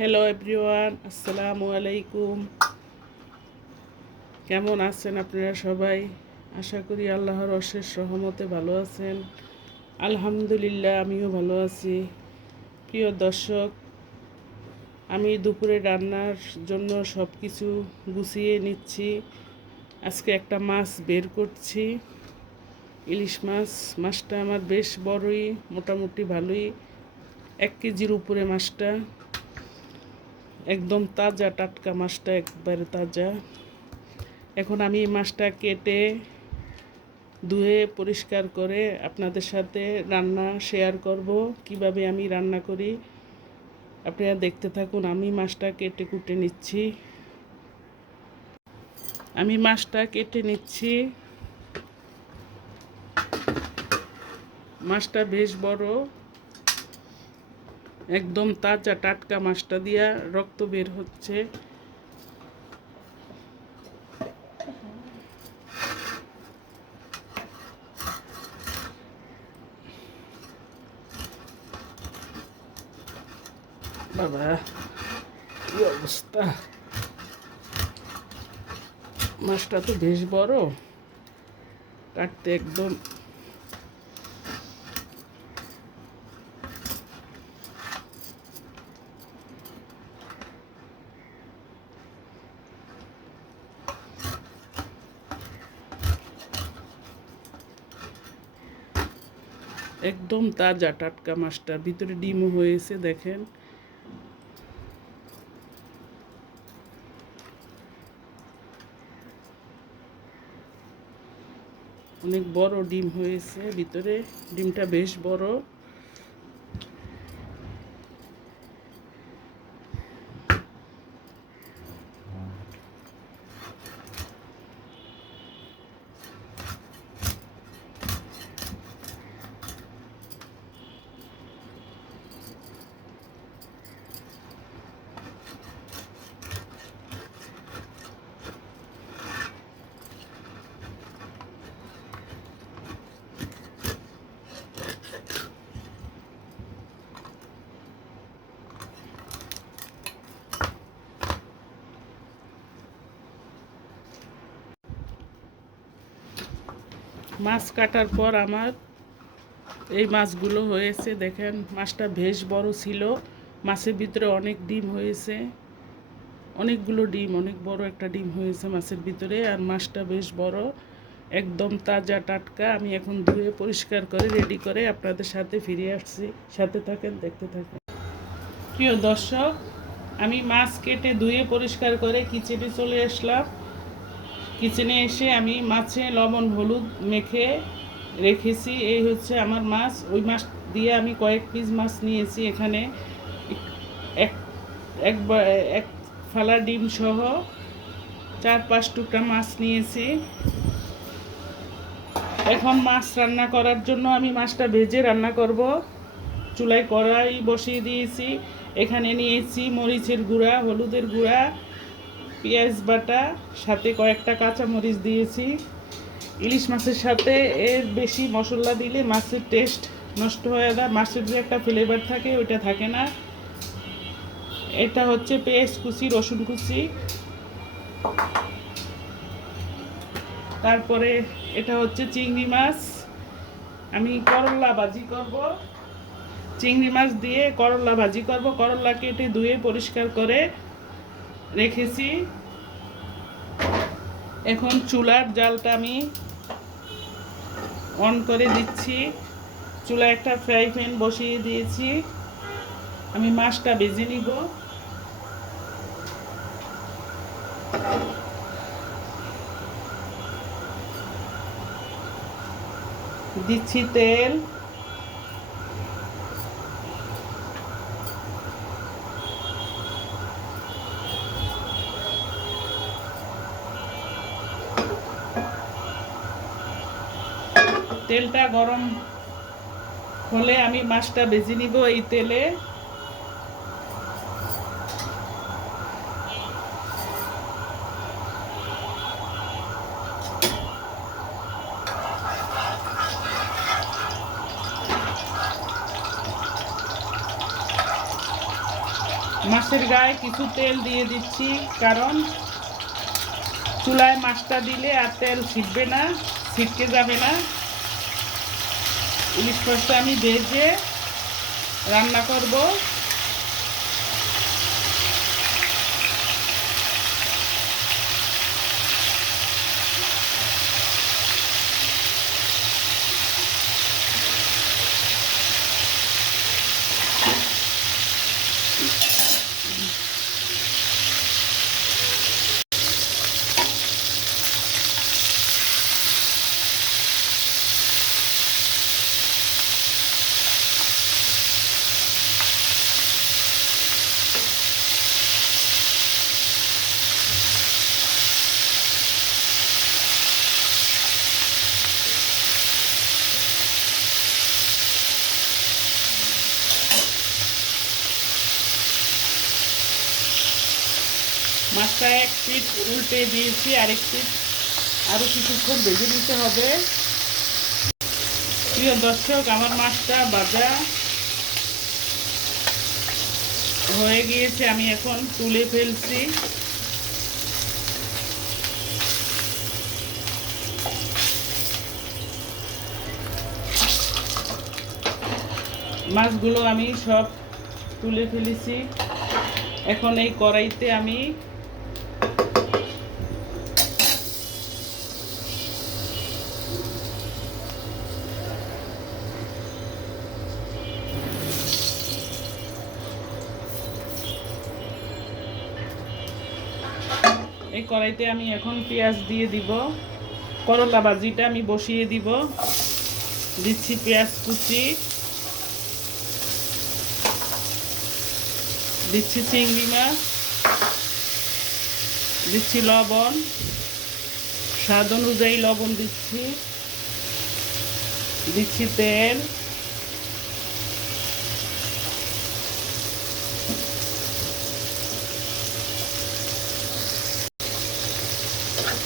Hello everyone, আসসালামু আলাইকুম। কেমন আছেন আপনারা সবাই? আশা করি আল্লাহর অশেষ রহমতে ভালো আছেন। আলহামদুলিল্লাহ, আমিও ভালো আছি। প্রিয় দর্শক, আমি দুপুরে রান্নার জন্য সব কিছু গুছিয়ে নিচ্ছি। আজকে একটা মাছ বের করছি, ইলিশ মাছ। মাছটা আমার বেশ বড়ই, মোটামুটি ভালোই, 1 কেজির উপরে মাছটা। একদম তাজা টাটকা মাছটা, একবারে তাজা। এখন আমি এই মাছটা কেটে ধুয়ে পরিষ্কার করে আপনাদের সাথে রান্না শেয়ার করব, কিভাবে আমি রান্না করি। আপনারা দেখতে থাকুন। আমি মাছটা কেটে কুটে নিচ্ছি। মাছটা বেশ বড়, একদম তাজা টাটকা মাছটা দিয়া রক্ত বের হচ্ছে। বাবা, কি অবস্থা! মাছটা তো বেশ বড়, কাটতে একদম একদম তাজা টাটকা মাছটা। ভিতরে ডিমও হয়েছে, দেখেন। অনেক বড় ডিম হয়েছে ভিতরে, ডিমটা বেশ বড়। মাছ কাটার পর আমার এই মাছগুলো হয়েছে, দেখেন। মাছটা বেশ বড় ছিল, মাছের ভিতরে অনেক ডিম হয়েছে, অনেকগুলো ডিম, অনেক বড় একটা ডিম হয়েছে মাছের ভিতরে। আর মাছটা বেশ বড়, একদম তাজা টাটকা। আমি এখন ধুয়ে পরিষ্কার করে রেডি করে আপনাদের সাথে ফিরে আসছি। সাথে থাকেন, দেখতে থাকেন। প্রিয় দর্শক, আমি মাছ কেটে ধুয়ে পরিষ্কার করে কিচেনে চলে আসলাম। কিচেনে এসে আমি মাছে লবণ হলুদ মেখে রেখেছি। এই হচ্ছে আমার মাছ। ওই মাছ দিয়ে আমি কয়েক পিস মাছ নিয়েছি। এখানে এক একবার এক ফালা ডিম সহ 4-5 টুকরা মাছ নিয়েছি। এখন মাছ রান্না করার জন্য আমি মাছটা ভেজে রান্না করব। চুলায় কড়াই বসিয়ে দিয়েছি। এখানে নিয়েছি মরিচের গুঁড়া, হলুদের গুঁড়া, পেঁয়াজ বাটা, সাথে কয়েকটা কাঁচা মরিচ দিয়েছি। ইলিশ মাছের সাথে এর বেশি মশলা দিলে মাছের টেস্ট নষ্ট হয়ে যায়। মাছের যে একটা ফ্লেভার থাকে, ওইটা থাকে না। এটা হচ্ছে পেঁয়াজ কুচি, রসুন কুচি। তারপরে এটা হচ্ছে চিংড়ি মাছ। আমি করলা ভাজি করব, চিংড়ি মাছ দিয়ে করলা ভাজি করব। করলা কেটে ধুয়ে পরিষ্কার করে রেখেছি। এখন চুলার জালটা আমি অন করে দিচ্ছি। চুলায় একটা ফ্রাই প্যান বসিয়ে দিয়েছি। আমি মাছটা ভেজে নিব। দিচ্ছি তেল, তেলটা গরম হলে আমি মাছটা ভেজে নিব এই তেলে। মাছের গায়ে কিছু তেল দিয়ে দিচ্ছি, কারণ চুলায় মাছটা দিলে আর তেল ছিটবে না, ছিটকে যাবে না। ইলিশ মাছটা আমি ভেজে রান্না করব। মাছটা এক পিঠ উল্টে দিয়েছি, আরেক পিঠ আরও কিছুক্ষণ ভেজে নিতে হবে। প্রিয় দর্শক, আমার মাছটা ভাজা হয়ে গিয়েছে, আমি এখন তুলে ফেলছি। মাছগুলো আমি সব তুলে ফেলেছি। এখন এই কড়াইতে আমি এখন পেঁয়াজ দিয়ে দিব। করলা ভাজিটা আমি বসিয়ে দিব। দিচ্ছি পেঁয়াজ কুচি, দিচ্ছি চিংড়ি মাছ, দিচ্ছি লবণ, স্বাদ অনুযায়ী লবণ দিচ্ছি, দিচ্ছি তেল,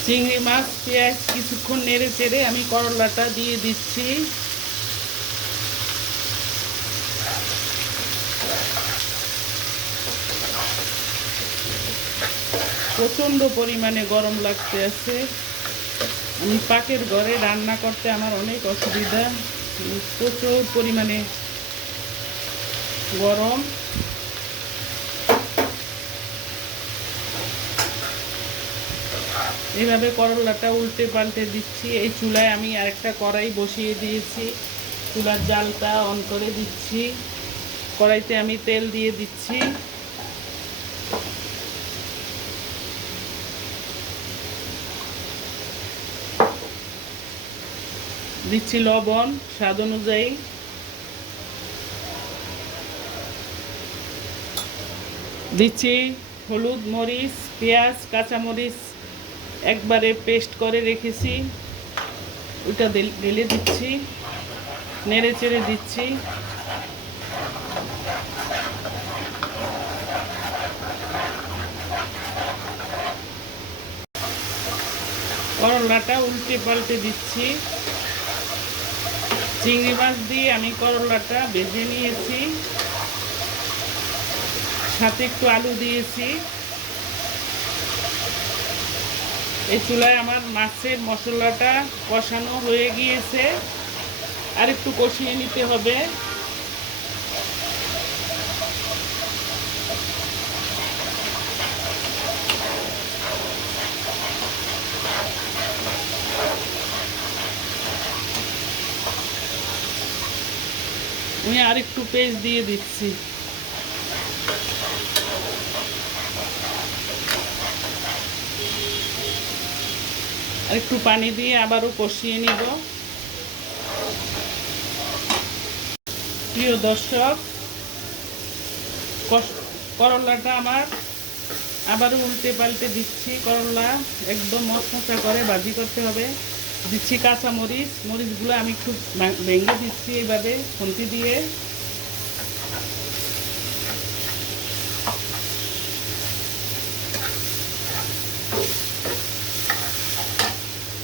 চিংড়ি মাছ পেঁয়াজ কিছুক্ষণ নেড়ে চেড়ে আমি করলাটা দিয়ে দিচ্ছি। প্রচণ্ড পরিমাণে গরম লাগতে আছে। আমি পাকের ঘরে রান্না করতে আমার অনেক অসুবিধা, প্রচুর পরিমাণে গরম। এইভাবে করলাটা উল্টে পাল্টে দিচ্ছি। এই চুলায় আমি আরেকটা কড়াই বসিয়ে দিয়েছি, চুলার জালটা অন করে দিচ্ছি। কড়াইতে আমি তেল দিয়ে দিচ্ছি। দিচ্ছি লবণ স্বাদ অনুযায়ী, দিচ্ছি হলুদ, মরিচ, পেঁয়াজ, কাঁচামরিচ একবারে পেস্ট করে রেখেছি, ওইটা ঢেলে দিচ্ছি, নেড়ে চেড়ে দিচ্ছি। করলাটা উল্টে পাল্টে দিচ্ছি। চিংড়ি মাছ দিয়ে আমি করলাটা ভেজে নিয়েছি, সাথে একটু আলু দিয়েছি। এই চুলায় আমার মাছের মশলাটা কষানো হয়ে গিয়েছে, আর একটু কষিয়ে নিতে হবে। আমি আর একটু পেস্ট দিয়ে দিচ্ছি। আর একটু পানি দিয়ে আবারও কষিয়ে নিব। প্রিয় দর্শক, করলাটা আমার আবারও উল্টে পাল্টে দিচ্ছি। করলা একদম মশমশা করে ভাজি করতে হবে। দিচ্ছি কাঁচা মরিচ, মরিচগুলো আমি একটু ভেঙে দিচ্ছি এইভাবে খুন্তি দিয়ে।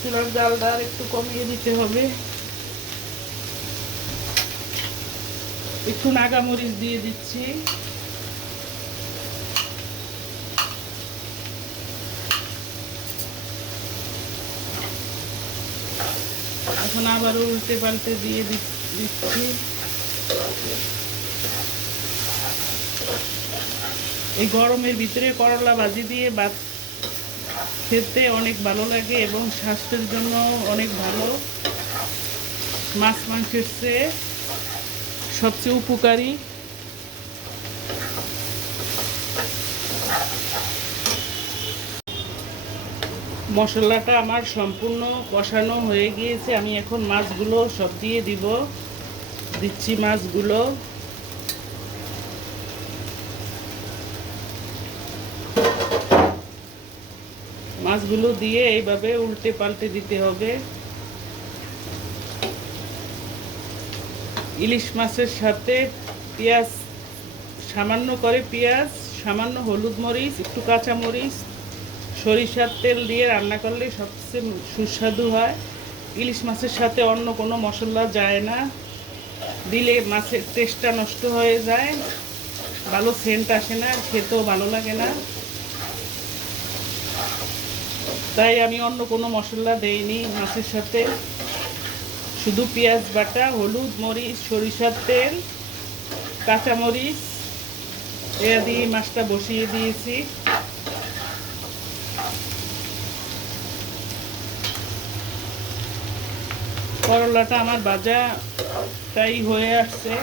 চুলার জালটা একটু কমিয়ে দিতে হবে। একটু নাগা মরিচ দিয়ে দিচ্ছি। এখন আবারও উল্টে পাল্টে দিয়ে দিচ্ছি। এই গরমের ভিতরে করলা ভাজি দিয়ে ভাত খেতে অনেক ভালো লাগে এবং স্বাস্থ্যের জন্য অনেক ভালো। মাছ মাংসের চেয়ে সবচেয়ে উপকারী। মশলাটা আমার সম্পূর্ণ কষানো হয়ে গিয়েছে। আমি এখন মাছগুলো সব দিয়ে দিচ্ছি মাছগুলো। মাছগুলো দিয়ে এইভাবে উল্টে পাল্টে দিতে হবে। ইলিশ মাছের সাথে পেঁয়াজ, সামান্য করে পেঁয়াজ, সামান্য হলুদ মরিচ, একটু কাঁচা মরিচ, সরিষার তেল দিয়ে রান্না করলে সবচেয়ে সুস্বাদু হয়। ইলিশ মাছের সাথে অন্য কোনো মশলা যায় না, দিলে মাছের টেস্টটা নষ্ট হয়ে যায়, ভালো সেন্ট আসে না, খেতেও ভালো লাগে না। তাই আমি অন্য কোনো মশলা দেইনি মাছের সাথে, শুধু পেঁয়াজ বাটা, হলুদ মরিচ, সরিষার তেল, কাঁচামরিচ এরা দিয়ে মাছটা বসিয়ে দিয়েছি। করলাটা আমার ভাজাটাই হয়ে আসছে।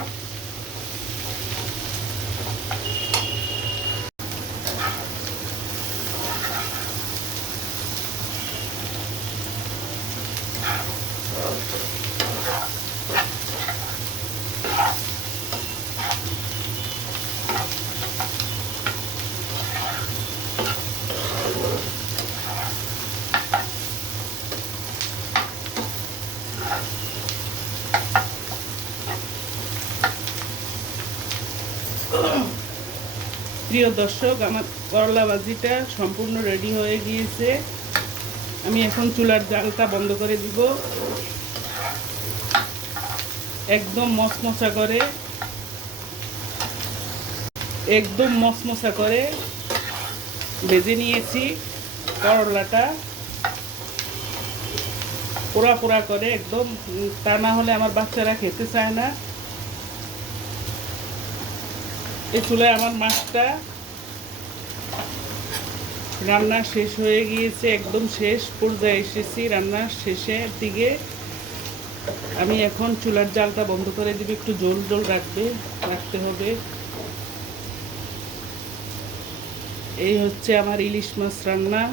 প্রিয় দর্শক, আমার করলা ভাজিটা সম্পূর্ণ রেডি হয়ে গিয়েছে। আমি এখন চুলার জালটা বন্ধ করে দিব। একদম মচমচা করে ভেজে নিয়েছি করলাটা, পোড়া পোড়া করে একদম, তা না হলে আমার বাচ্চারা খেতে চায় না। এই চুলায় আমার মাছটা রান্না শেষ হয়ে গিয়েছে, একদম শেষ পর্যায়ে এসেছি, রান্নার শেষের দিকে। আমি এখন চুলার জালটা বন্ধ করে দিব, একটু জল জল রাখতে হবে। এই হচ্ছে আমার ইলিশ মাছ রান্না।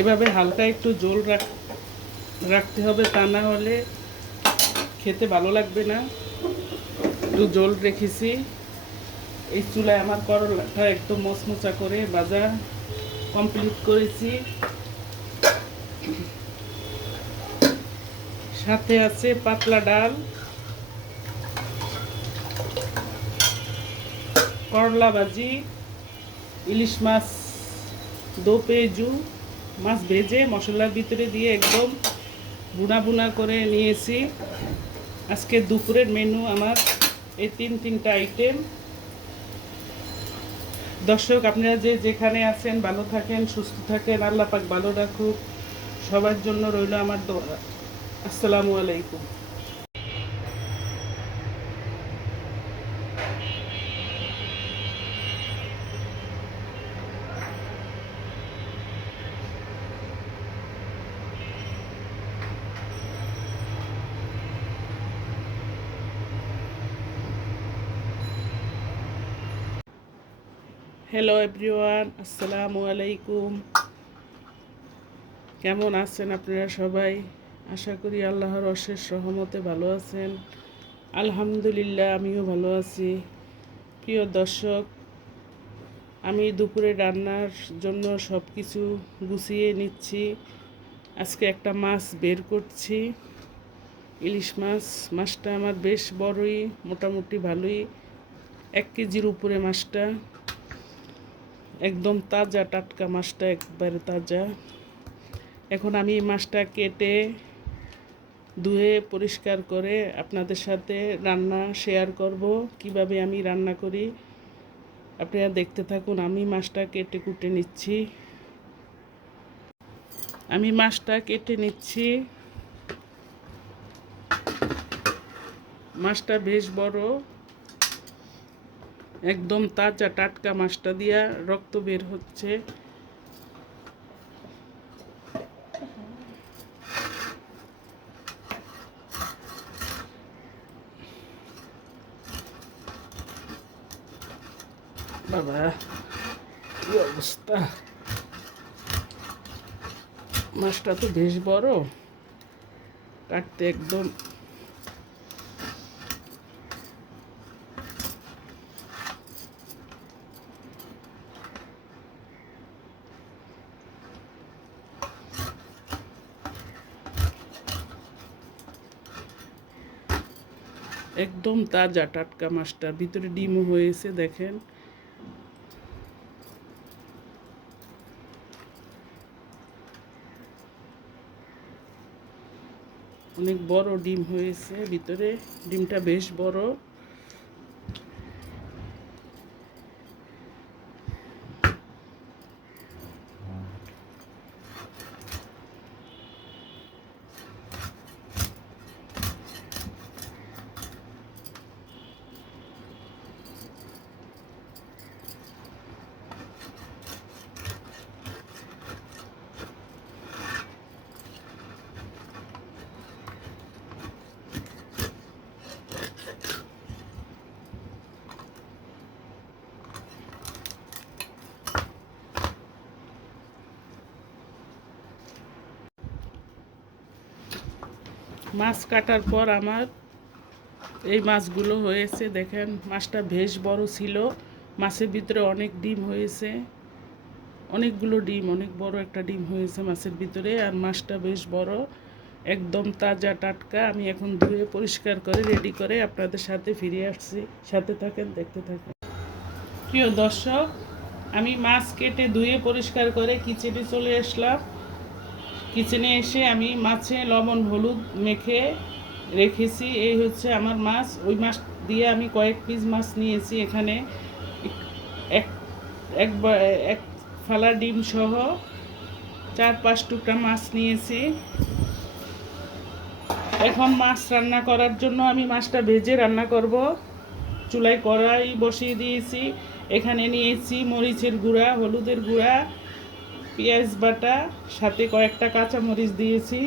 এভাবে হালকা একটু জল রাখতে হবে, তা না হলে খেতে ভালো লাগবে না। একটু জল রেখেছি। এই চুলায় আমার করলাটা একদম মচমচা করে ভাজা কমপ্লিট করেছি। সাথে আছে পাতলা ডাল, করলা ভাজি, ইলিশ মাছ দো পেঁয়াজু মাছ ভেজে মশলার ভিতরে দিয়ে একদম বুনা বুনা করে নিয়েছি। আজকে দুপুরের মেনু আমার এই তিনটা আইটেম। দর্শক, আপনারা যেখানে আছেন ভালো থাকেন, সুস্থ থাকেন, আল্লাহ পাক ভালো রাখুক। সবার জন্য রইল আমার দোয়া। আসসালামু আলাইকুম। হ্যালো এভরিওয়ান, আসসালামু আলাইকুম। কেমন আছেন আপনারা সবাই? আশা করি আল্লাহর অশেষ রহমতে ভালো আছেন। আলহামদুলিল্লাহ, আমিও ভালো আছি। প্রিয় দর্শক, আমি দুপুরে রান্নার জন্য সব কিছু গুছিয়ে নিচ্ছি। আজকে একটা মাছ বের করছি, ইলিশ মাছ। মাছটা আমার বেশ বড়ই, মোটামুটি ভালোই, 1 কেজির উপরে মাছটা। একদম তাজা টাটকা মাছটা, একবারে তাজা। এখন আমি মাছটা কেটে ধুয়ে পরিষ্কার করে আপনাদের সাথে রান্না শেয়ার করব, কিভাবে আমি রান্না করি। আপনারা দেখতে থাকুন। আমি মাছটা কেটে কুটে নিচ্ছি। মাছটা বেশ বড়, একদম তাজা টাটকা মাছটা দিয়া রক্ত বের হচ্ছে। বাবা কি অবস্থা, মাছটা তো বেশ বড়, কাটতে একদম তাজা টাটকা মাছটার ভিতরে ডিমও হয়েছে, দেখেন। অনেক বড় ডিম হয়েছে ভিতরে, ডিমটা বেশ বড়। মাছ কাটার পর আমার এই মাছগুলো হয়েছে, দেখেন। মাছটা বেশ বড় ছিল, মাছের ভিতরে অনেক ডিম হয়েছে, অনেকগুলো ডিম, অনেক বড় একটা ডিম হয়েছে মাছের ভিতরে। আর মাছটা বেশ বড়, একদম তাজা টাটকা। আমি এখন ধুয়ে পরিষ্কার করে রেডি করে আপনাদের সাথে ফিরে আসছি। সাথে থাকেন, দেখতে থাকেন। প্রিয় দর্শক, আমি মাছ কেটে ধুয়ে পরিষ্কার করে কিচেনে চলে আসলাম। কিচেনে এসে আমি মাছে লবণ হলুদ মেখে রেখেছি। এই হচ্ছে আমার মাছ। ওই মাছ দিয়ে আমি কয়েক পিস মাছ নিয়েছি। এখানে এক এক এক ফালা ডিম সহ 4-5 টুকরা মাছ নিয়েছি। এখন মাছ রান্না করার জন্য আমি মাছটা ভেজে রান্না করব। চুলায় কড়াই বসিয়ে দিয়েছি। এখানে নিয়েছি মরিচের গুঁড়া, হলুদের গুঁড়া, পেঁয়াজ বাটা, সাথে কয়েকটা কাঁচা মরিচ দিয়েছি।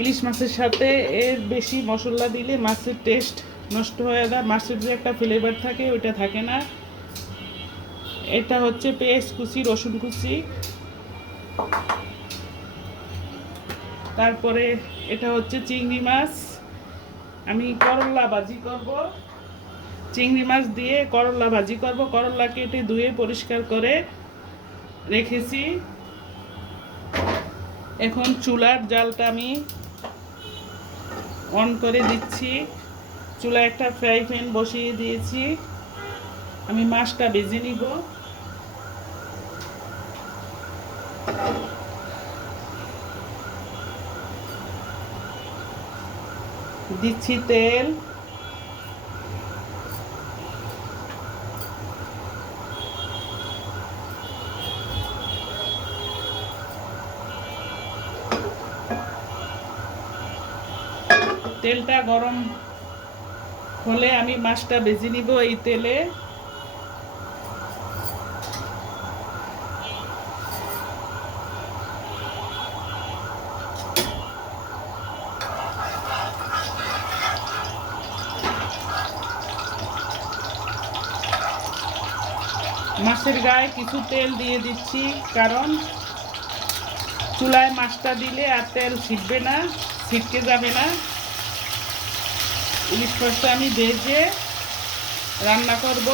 ইলিশ মাছের সাথে এর বেশি মশলা দিলে মাছের টেস্ট নষ্ট হয়ে যায়, মাছের যে একটা ফ্লেভার থাকে ওইটা থাকে না। এটা হচ্ছে পেঁয়াজ কুচি, রসুন কুচি, তারপরে এটা হচ্ছে চিংড়ি মাছ। আমি করলা ভাজি করব, চিংড়ি মাছ দিয়ে করলা ভাজি করব। করলা কেটে ধুয়ে পরিষ্কার করে রেখেছি। এখন চুলার জালটা আমি অন করে দিচ্ছি। চুলায় একটা ফ্রাই প্যান বসিয়ে দিয়েছি। আমি মাছটা ভেজে নিব। দিচ্ছি তেল, তেলটা গরম হলে আমি মাছটা ভেজে নিব এই তেলে। মাছের গায়ে কিছু তেল দিয়ে দিচ্ছি, কারণ চুলায় মাছটা দিলে আর তেল ছিটবে না, ছিটকে যাবে না। ইলিশ মাছটা আমি ভেজে রান্না করব।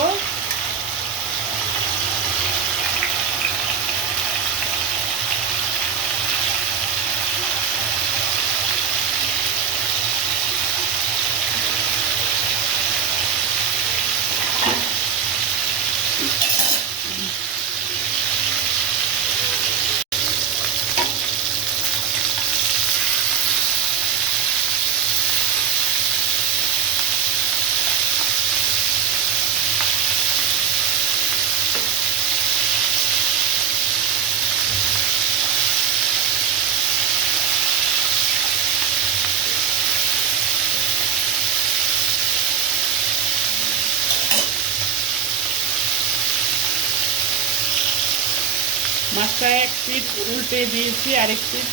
মাছটা এক পিঠ উল্টে দিয়েছি, আরেক পিঠ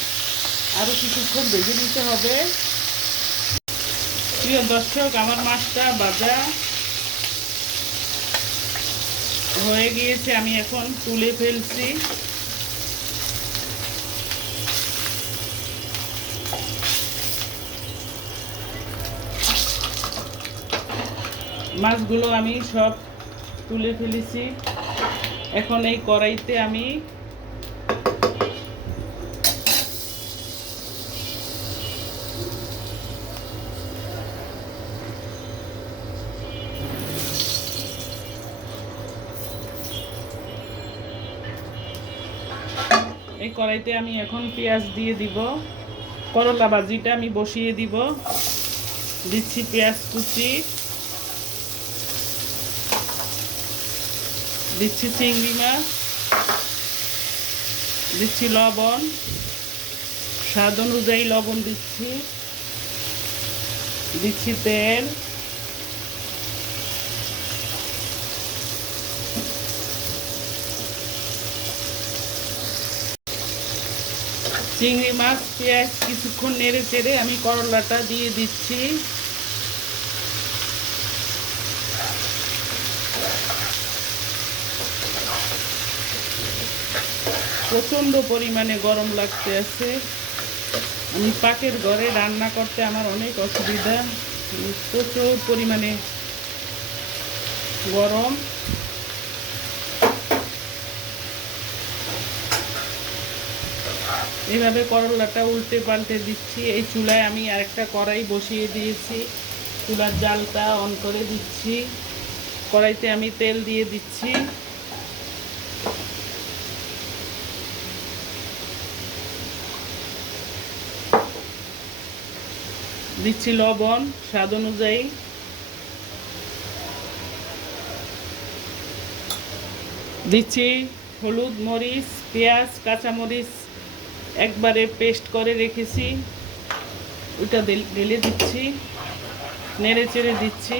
আরও কিছুক্ষণ ভেজে নিতে হবে। প্রিয় দর্শক, আমার মাছটা ভাজা হয়ে গিয়েছে, আমি এখন তুলে ফেলছি। মাছগুলো আমি সব তুলে ফেলেছি। এখন এই কড়াইতে আমি এখন পেঁয়াজ দিয়ে দিব। করলা ভাজিটা আমি বসিয়ে দিব। দিচ্ছি পেঁয়াজ কুচি, দিচ্ছি চিংড়ি মাছ, দিচ্ছি লবণ, স্বাদ অনুযায়ী লবণ দিচ্ছি, দিচ্ছি তেল, চিংড়ি মাছ পেঁয়াজ কিছুক্ষণ নেড়ে চেড়ে আমি করলাটা দিয়ে দিচ্ছি। প্রচণ্ড পরিমাণে গরম লাগতে আছে। আমি পাকের ঘরে রান্না করতে আমার অনেক অসুবিধা, প্রচুর পরিমাণে গরম। এইভাবে করলাটা উল্টে পাল্টে দিচ্ছি। এই চুলায় আমি আরেকটা কড়াই বসিয়ে দিয়েছি, চুলার জালটা অন করে দিচ্ছি। কড়াইতে আমি তেল দিয়ে দিচ্ছি। দিচ্ছি লবণ স্বাদ অনুযায়ী, দিচ্ছি হলুদ, মরিচ, পেঁয়াজ, কাঁচামরিচ একবারে পেস্ট করে রেখেছি, ওইটা ঢেলে দিচ্ছি, নেড়ে চেড়ে দিচ্ছি।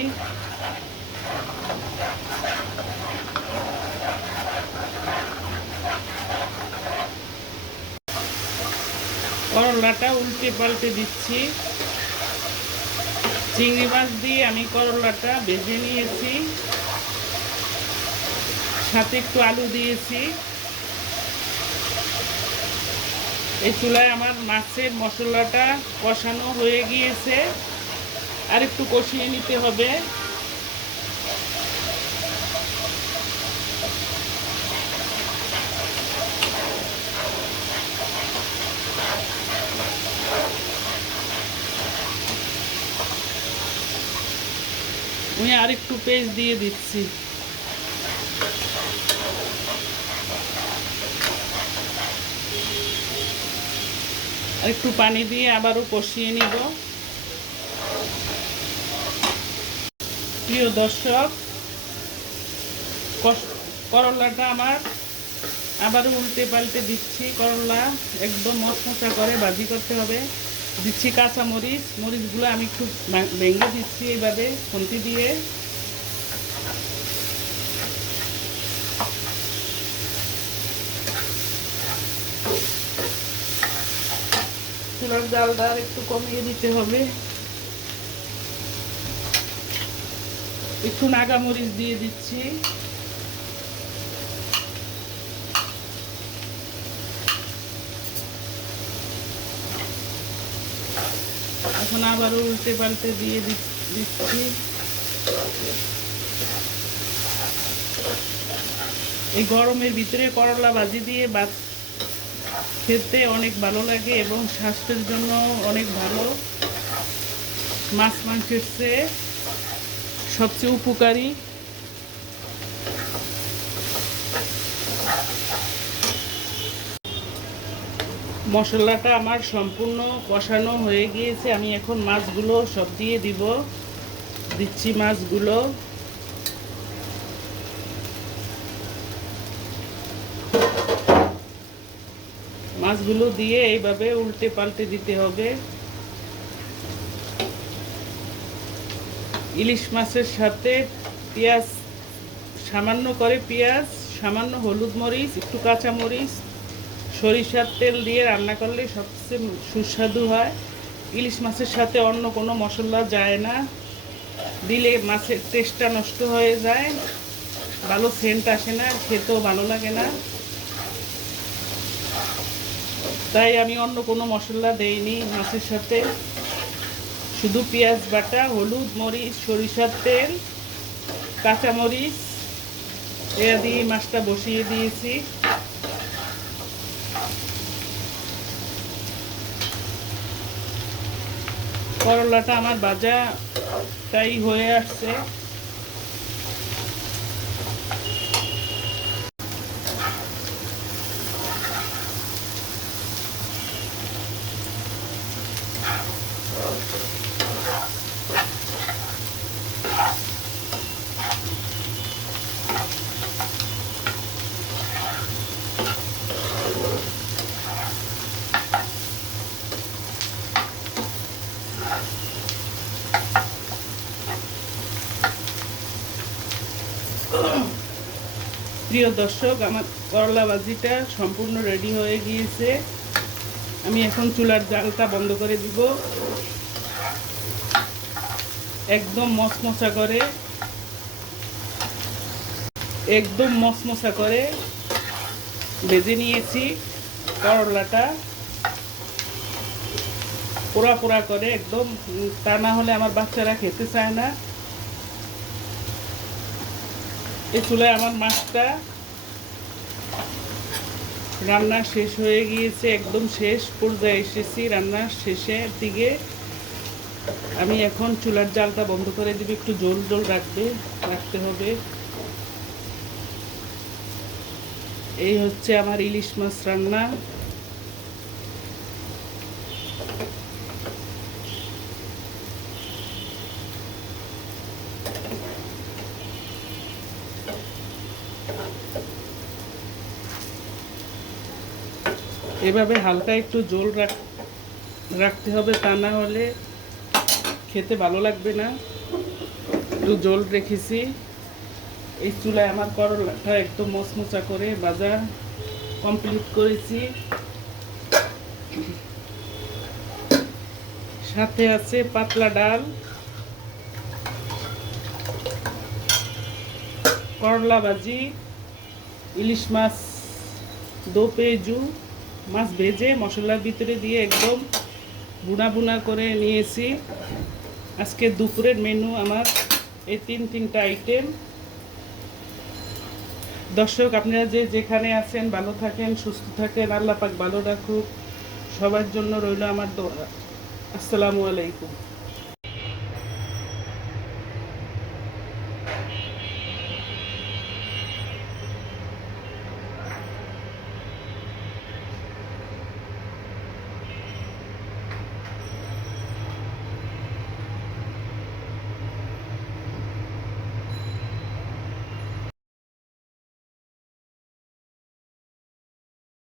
করলাটা উল্টে পাল্টে দিচ্ছি। চিংড়ি মাছ দিয়ে আমি করলাটা ভেজে নিয়েছি, সাথে একটু আলু দিয়েছি। এই চুলায় আমার মাছের মশলাটা কষানো হয়ে গিয়েছে, আর একটু কষিয়ে নিতে হবে। আমি আর একটু পেস্ট দিয়ে দিচ্ছি। আর একটু পানি দিয়ে আবারও কষিয়ে নিব। প্রিয় দর্শক, করলাটা আমার আবারও উল্টে পাল্টে দিচ্ছি। করলা একদম মশমশা করে ভাজি করতে হবে। দিচ্ছি কাঁচা মরিচ, মরিচগুলো আমি একটু ভেঙে দিচ্ছি এইভাবে খুন্তি দিয়ে। চুলার জালটা একটু কমিয়ে দিতে হবে। একটু নাগা মরিচ দিয়ে দিচ্ছি। এখন আবার উল্টে পাল্টে দিয়ে দিচ্ছি। এই গরমের ভিতরে করলা ভাজি দিয়ে ভাত খেতে অনেক ভালো লাগে এবং স্বাস্থ্যের জন্য অনেক ভালো। মাছ মাংসের চেয়ে সবচেয়ে উপকারী। মশলাটা আমার সম্পূর্ণ কষানো হয়ে গিয়েছে, আমি এখন মাছগুলো সব দিয়ে দিব। দিচ্ছি মাছগুলো। মাছগুলো দিয়ে এইভাবে উল্টে পাল্টে দিতে হবে। ইলিশ মাছের সাথে পেঁয়াজ, সামান্য করে পেঁয়াজ, সামান্য হলুদ মরিচ, একটু কাঁচা মরিচ সরিষার তেল দিয়ে রান্না করলে সবচেয়ে সুস্বাদু হয়। ইলিশ মাছের সাথে অন্য কোনো মশলা যায় না, দিলে মাছের টেস্টটা নষ্ট হয়ে যায়, ভালো সেন্ট আসে না, খেতেও ভালো লাগে না। তাই আমি অন্য কোনো মশলা দেইনি মাছের সাথে, শুধু পেঁয়াজ বাটা, হলুদ, মরিচ, সরিষার তেল, কাঁচামরিচ এ দিয়ে মাছটা বসিয়ে দিয়েছি। করলাটা আমার ভাজাটাই হয়ে আসছে। প্রিয় দর্শক, আমার করলা ভাজিটা সম্পূর্ণ রেডি হয়ে গিয়েছে। আমি এখন চুলার জালটা বন্ধ করে দিব। একদম মচমচা করে ভেজে নিয়েছি করলাটা, পোড়া পোড়া করে একদম, তা না হলে আমার বাচ্চারা খেতে চায় না। এই চুলায় আমার মাছটা রান্না শেষ হয়ে গিয়েছে, একদম শেষ পর্যায়ে এসেছি, রান্নার শেষের দিকে। আমি এখন চুলার জালটা বন্ধ করে দিব, একটু জল জল রাখতে হবে। এই হচ্ছে আমার ইলিশ মাছ রান্না। এভাবে হালকা একটু জল রাখতে হবে, তা না হলে খেতে ভালো লাগবে না। একটু জল রেখেছি। এই চুলায় আমার করলাটা একদম মচমচা করে ভাজা কমপ্লিট করেছি। সাথে আছে পাতলা ডাল, করলা ভাজি, ইলিশ মাছ দো পেঁয়াজু মাছ ভেজে মশলার ভিতরে দিয়ে একদম বুনা বুনা করে নিয়েছি। আজকে দুপুরের মেনু আমার এই তিনটা আইটেম। দর্শক, আপনারা যেখানে আছেন ভালো থাকেন, সুস্থ থাকেন, আল্লাহ পাক ভালো রাখুক। সবার জন্য রইল আমার দোয়া। আসসালামু আলাইকুম।